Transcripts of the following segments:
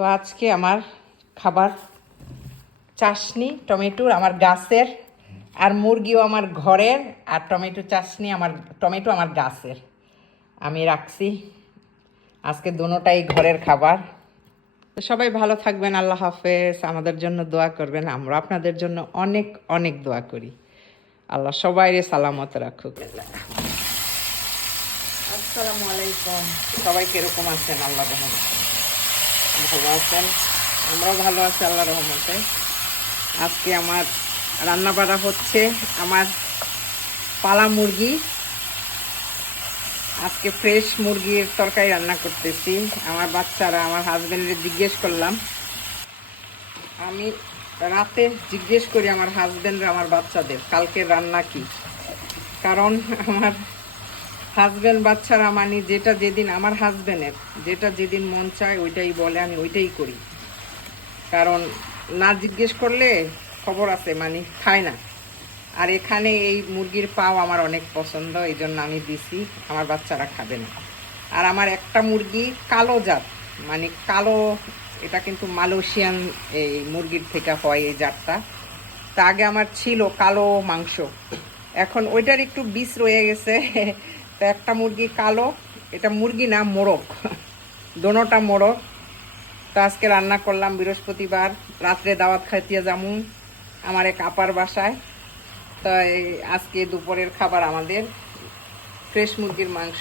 তো আজকে আমার খাবার চাশনি টমেটোর আমার গাছের, আর মুরগিও আমার ঘরের, আর টমেটো আমার গাছের আমি রাখছি। আজকে দুটোটাই ঘরের খাবার। তো সবাই ভালো থাকবেন, আল্লাহ হাফেজ। আমাদের জন্য দোয়া করবেন, আমরা আপনাদের জন্য অনেক অনেক দোয়া করি। আল্লাহ সবাইরে সালামত রাখুক। আসসালামু আলাইকুম। সবাই কিরকম আছেন? আল্লাহ রহমতে ভালো আছেন, আমরাও ভালো আছি আল্লাহ রহমতে। আজকে আমার রান্না বাড়া হচ্ছে আমার পালা মুরগি। আজকে ফ্রেশ মুরগির তরকারি রান্না করতেছি। আমার বাচ্চারা, আমার হাজব্যান্ডের জিজ্ঞেস করলাম, আমি রাতে জিজ্ঞেস করি আমার হাজব্যান্ডরা আমার বাচ্চাদের কালকে রান্না কি, কারণ আমার হাজব্যান্ড বাচ্চারা মানে যেটা যেদিন আমার হাজব্যান্ডের যেটা যেদিন মন চায় ওইটাই বলে, আমি ওইটাই করি। কারণ না জিজ্ঞেস করলে খবর আছে মানে খায় না। আর এখানে এই মুরগির পাও আমার অনেক পছন্দ, এই জন্য আমি দিছি, আমার বাচ্চারা খাবে না। আর আমার একটা মুরগি কালো জাত, মানে কালো, এটা কিন্তু মালয়েশিয়ান এই মুরগির থেকে হয় এই জাতটা। তা আগে আমার ছিল কালো মাংস, এখন ওইটার একটু বিষ রয়ে গেছে। তো একটা মুরগি কালো, এটা মুরগি না মোরগ, দোনোটা মোরগ। তো আজকে রান্না করলাম, বৃহস্পতিবার রাত্রে দাওয়াত খাইতে যামু আমার এক আপার বাসায়। তো আজকে দুপুরের খাবার আমাদের ফ্রেশ মুরগির মাংস।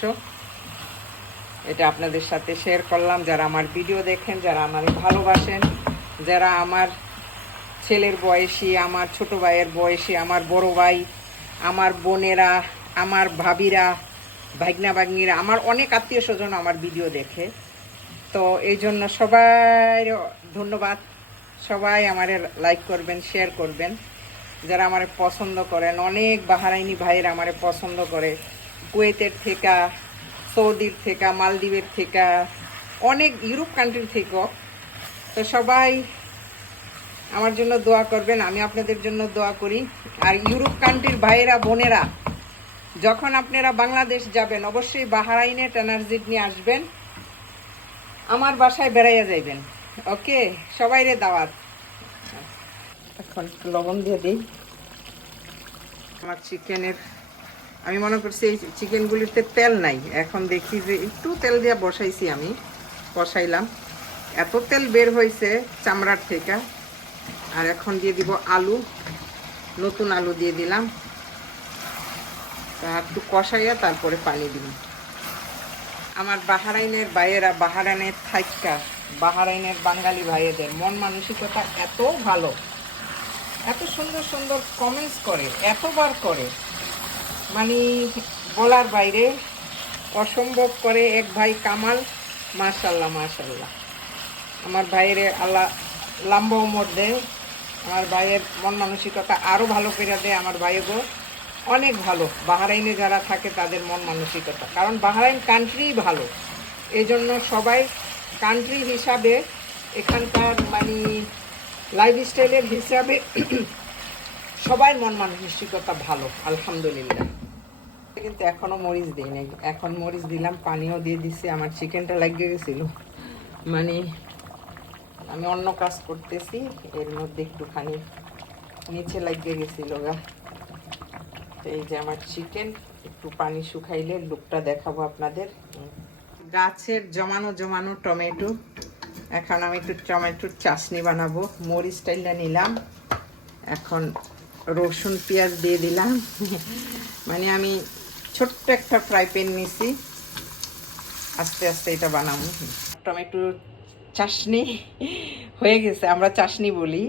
এটা আপনাদের সাথে শেয়ার করলাম। যারা আমার ভিডিও দেখেন, যারা আমার ভালোবাসেন, যারা আমার ছেলের বয়সী, আমার ছোট ভাইয়ের বয়সী, আমার বড় ভাই, আমার বোনেরা, আমার ভাবিরা, ভাগনা ভাগ্নিরা, আমার অনেক আত্মীয় স্বজন আমার ভিডিও দেখে। তো এই জন্য সবাই ধন্যবাদ। সবাই আমার লাইক করবেন, শেয়ার করবেন। যারা আমার পছন্দ করেন, অনেক বাহারাইনি ভাইয়েরা আমার পছন্দ করে, কুয়েতের থেকে, সৌদির থেকে, মালদ্বীপের থেকে, অনেক ইউরোপ কান্ট্রির থেকেও। তো সবাই আমার জন্য দোয়া করবেন, আমি আপনাদের জন্য দোয়া করি। আর ইউরোপ কান্ট্রির ভাইয়েরা বোনেরা, যখন আপনারা বাংলাদেশ যাবেন অবশ্যই বাহারাইনে ট্রানজিট নিয়ে আসবেন, আমার বাসায় বেড়াইয়া যাইবেন। ওকে, সবাইরে দাওয়াত। এখন একটু লবণ দিয়ে দিই আমার চিকেনের। আমি মনে করছি এই চিকেনগুলিতে তেল নাই, এখন দেখি যে একটু তেল দিয়ে বসাইছি, আমি বসাইলাম, এত তেল বের হয়েছে চামড়ার থেকে। আর এখন দিয়ে দিব আলু, নতুন আলু দিয়ে দিলাম, তা একটু কষাইয়া তারপরে পানি দিব। আমার বাহারাইনের ভাইয়েরা, বাহারাইনের থাইকা, বাহারাইনের বাঙালি ভাইয়েদের মন মানসিকতা এত ভালো, এত সুন্দর সুন্দর কমেন্টস করে, এতবার করে, মানে বলার বাইরে, অসম্ভব করে। এক ভাই কামাল, মাশাল্লাহ মাশাল্লাহ, আমার ভাইয়ের আল্লাহ লম্বা উমর দেয়, আমার ভাইয়ের মন মানসিকতা আরও ভালো করে দেয়। আমার ভাইয়েরও অনেক ভালো, বাহারাইনে যারা থাকে তাদের মন মানসিকতা, কারণ বাহারাইন কান্ট্রিই ভালো। এই জন্য সবাই কান্ট্রি হিসাবে, এখানকার মানে লাইফস্টাইলের হিসাবে সবাই মন মানসিকতা ভালো, আলহামদুলিল্লাহ। কিন্তু এখনো মরিচ দিই নাই, এখন মরিচ দিলাম, পানিও দিয়ে দিছি। আমার চিকেনটা লাগিয়ে গেছিল, মানে আমি অন্য কাজ করতেছি, এর মধ্যে একটুখানি নিচে লাগিয়ে গেছিল গা। এই যে আমার চিকেন, একটু পানি শুকাইলে লুকটা দেখাবো আপনাদের। গাছের জমানো জমানো টমেটো, এখন আমি একটু টমেটোর চাশনি বানাবো। মরিচ টাইলা নিলাম, এখন রসুন পেঁয়াজ দিয়ে দিলাম। মানে আমি ছোট্ট একটা ফ্রাই প্যান নিছি, আস্তে আস্তে এটা বানাবো। টমেটো চাশনি হয়ে গেছে, আমরা চাশনি বলি।